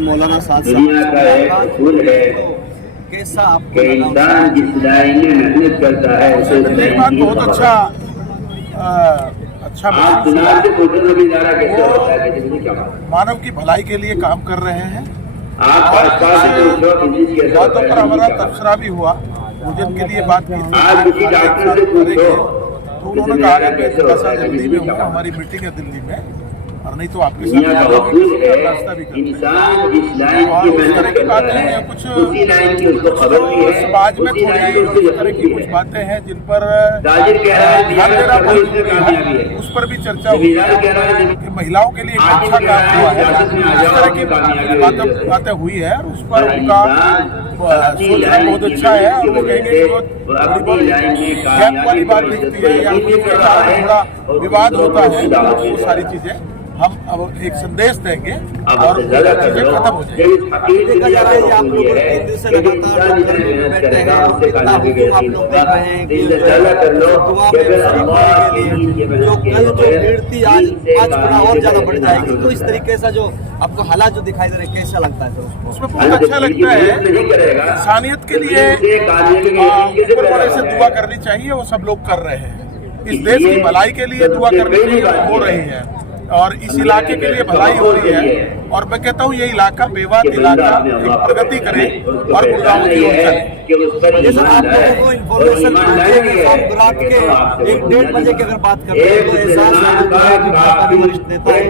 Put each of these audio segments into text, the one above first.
मौलाना साहब दुनिया का एक असूल है कैसा आपको कि इंसान जिस लाइन में मेहनत करता है उसे उस लाइन की बहुत अच्छा आप दुनिया से पूछो तो गुजारा कैसे होता है, किसी को क्या मालूम। मानव की भलाई के लिए काम कर रहे हैं। आप आसपास से पूछो बिजनेस कैसे होता बातों है, पर हमारा किसी को क्या तबसरा भी हुआ, भोजन के लिए बात की थी। आज किसी डॉक्टर से पूछो तो उन्होंने कहा कि कैसे होता है, जल्दी किसी में को क्या हूँ, मालूम। हमारी मीटिंग है दिल्ली में, और नहीं तो आपके दुनिया का साथ असूल है रास्ता भी करते हैं। इंसान जिस लाइन और की उस तरह मेहनत की करता बातें है हैं, कुछ उसी लाइन की उसको खबर भी है, समाज में उसी लाइन की थोड़ी उसको इस तरह की यकीन कुछ भी है। बातें हैं जिन पर ताजिर कह रहा है ध्यान देना सियासत बहुत करने जरूरी से कामयाबी है, है, उस पर भी चर्चा हुई जमींदार कह रहा है कि महिलाओं के लिए एक आगे अच्छा कह काम रहा है हुआ है, सियासत में आ इस जाओ तरह की कामयाबी बातें हुई है, और उस पर और उनका इंसान सोचना बहुत अच्छा है। और वो कहेंगे कि वो अपनी लाइन में गैप वाली बात दिखती है या कामयाबी कुछ कर रहा है थोड़ा विवाद होता है, तो वो सारी चीजें हम अब एक संदेश देंगे और चीजें खत्म हो जाएंगी। देखा जा रहा है कि आप लोग 3 दिन से लगातार गर्मी में बैठे हैं और कितना हुजूम आप लोग देख रहे हैं कि दुआ में शरीक होने के लिए जो कल जो भीड़ थी आज थोड़ा और ज्यादा बढ़ जाएगी। तो इस तरीके से जो आपको हालात जो दिखाई दे रहे हैं कैसा लगता है? तो उसमें बहुत अच्छा लगता है। इंसानियत के लिए ऊपर वाले से दुआ करनी चाहिए, वो सब लोग कर रहे हैं। इस देश की भलाई के लिए दुआ करनी चाहिए, वो हो रही है, और इस इलाके के लिए भलाई हो रही है। और मैं कहता हूँ ये इलाका बेवाद इलाका एक प्रगति करे और गुड़गांव की ओर चले। जैसे आप लोगों को इन्फॉर्मेशन रात के 1-1:30 बजे की अगर बात करते हैं तो एहसास है वरिष्ठ नेता है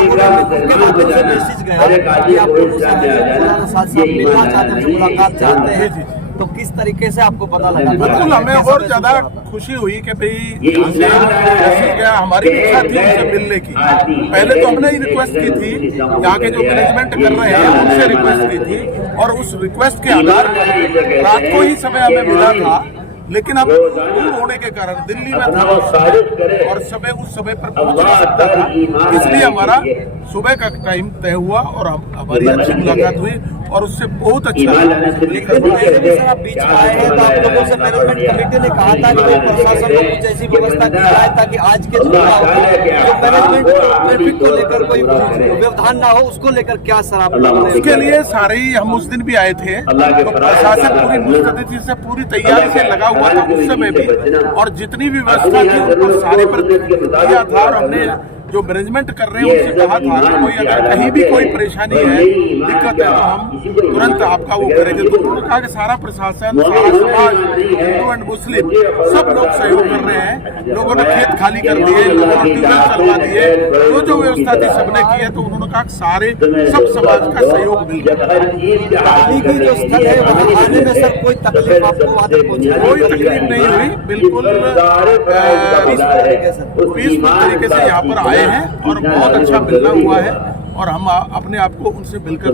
उनके माध्यम से मैसेज गया कि आप लोगों से मौलाना साहब मिलना चाहते हैं, मुलाकात चाहते हैं, तो किस तरीके से आपको पता लगा? बिल्कुल, हमें और ज्यादा खुशी हुई कि भाई हमारी इच्छा थी उनसे मिलने की। पहले तो हमने ही रिक्वेस्ट की थी, यहाँ के जो मैनेजमेंट कर रहे हैं उनसे रिक्वेस्ट की थी, और उस रिक्वेस्ट के आधार पर रात को ही समय हमें मिला था। लेकिन अब दूर होने के कारण दिल्ली में था और समय उस समय पर पहुंच नहीं सकता था, इसलिए हमारा सुबह का टाइम तय हुआ और हमारी अच्छी मुलाकात हुई और उससे बहुत अच्छा। सर आप बीच में आए हैं तो आप लोगों से मैनेजमेंट कमेटी ने कहा था कि प्रशासन को कुछ ऐसी व्यवस्था की जाए ताकि आज के जो मैनेजमेंट ट्रैफिक को लेकर कोई व्यवधान ना हो, उसको लेकर क्या सर आप लोगों ने? उसके लिए सारे ही हम उस दिन भी आए थे, तो प्रशासन पूरी मुस्तैदी से पूरी तैयारी से लगा हुआ था उस समय भी, और जितनी भी व्यवस्था थी उनको सारे पर किया था। और हमने जो मैनेजमेंट कर रहे हैं उनसे कहा था कि कोई अगर कहीं भी कोई परेशानी है, दिक्कत है, तो हम तुरंत आपका वो करेंगे। तो उन्होंने कहा कि सारा प्रशासन, सारा समाज, हिंदू एंड मुस्लिम सब लोग सहयोग कर रहे हैं। लोगों ने खेत खाली कर दिए, लोगों ने ट्यूबवेल चलवा दिए, जो व्यवस्था थी सबने की है। तो उन्होंने कहा सारे सब समाज का सहयोग मिल रहा है। जो स्थल है वहाँ आने में सर कोई तकलीफ आपको वहाँ तक पहुँची? कोई तकलीफ नहीं हुई, बिल्कुल पीसफुल तरीके से यहाँ पर आए हैं और बहुत अच्छा मिलना हुआ है, और हम अपने आप को उनसे मिलकर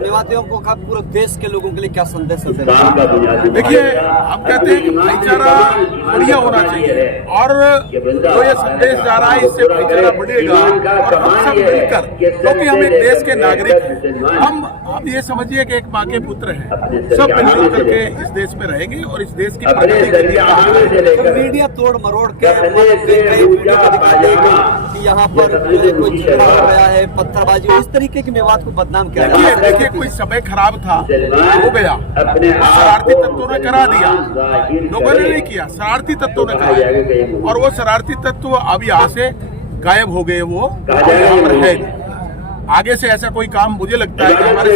मेवातियों को पूरे देश के लोगों के लिए क्या संदेश देते हैं? देखिए, हम कहते हैं कि भाईचारा बढ़िया होना चाहिए, और जो ये संदेश जा रहा है इससे भाईचारा बढ़ेगा। और हम सब मिलकर, क्योंकि हम एक देश के नागरिक हैं, हम ये समझिए कि एक माँ के पुत्र हैं, सब मिलजुल करके इस देश में रहेंगे और इस देश की प्रगति के लिए। मीडिया तोड़ मरोड़ के कई वीडियो को दिखाते हैं कि यहाँ पर कोई झगड़ा हो गया है, पत्थरबाजी, इस तरीके की मेवात को बदनाम किया जा रहा है। देखिए, कोई समय खराब था, हो गया, शरारती तत्वों ने करा दिया, लोगों ने नहीं किया, शरारती तत्वों ने कराया, और वो शरारती तत्व अब यहाँ से गायब हो गए। वो यहाँ पर है, आगे से ऐसा कोई काम मुझे लगता है कि हमारे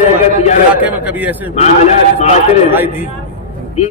इलाके में कभी ऐसे लड़ाई थी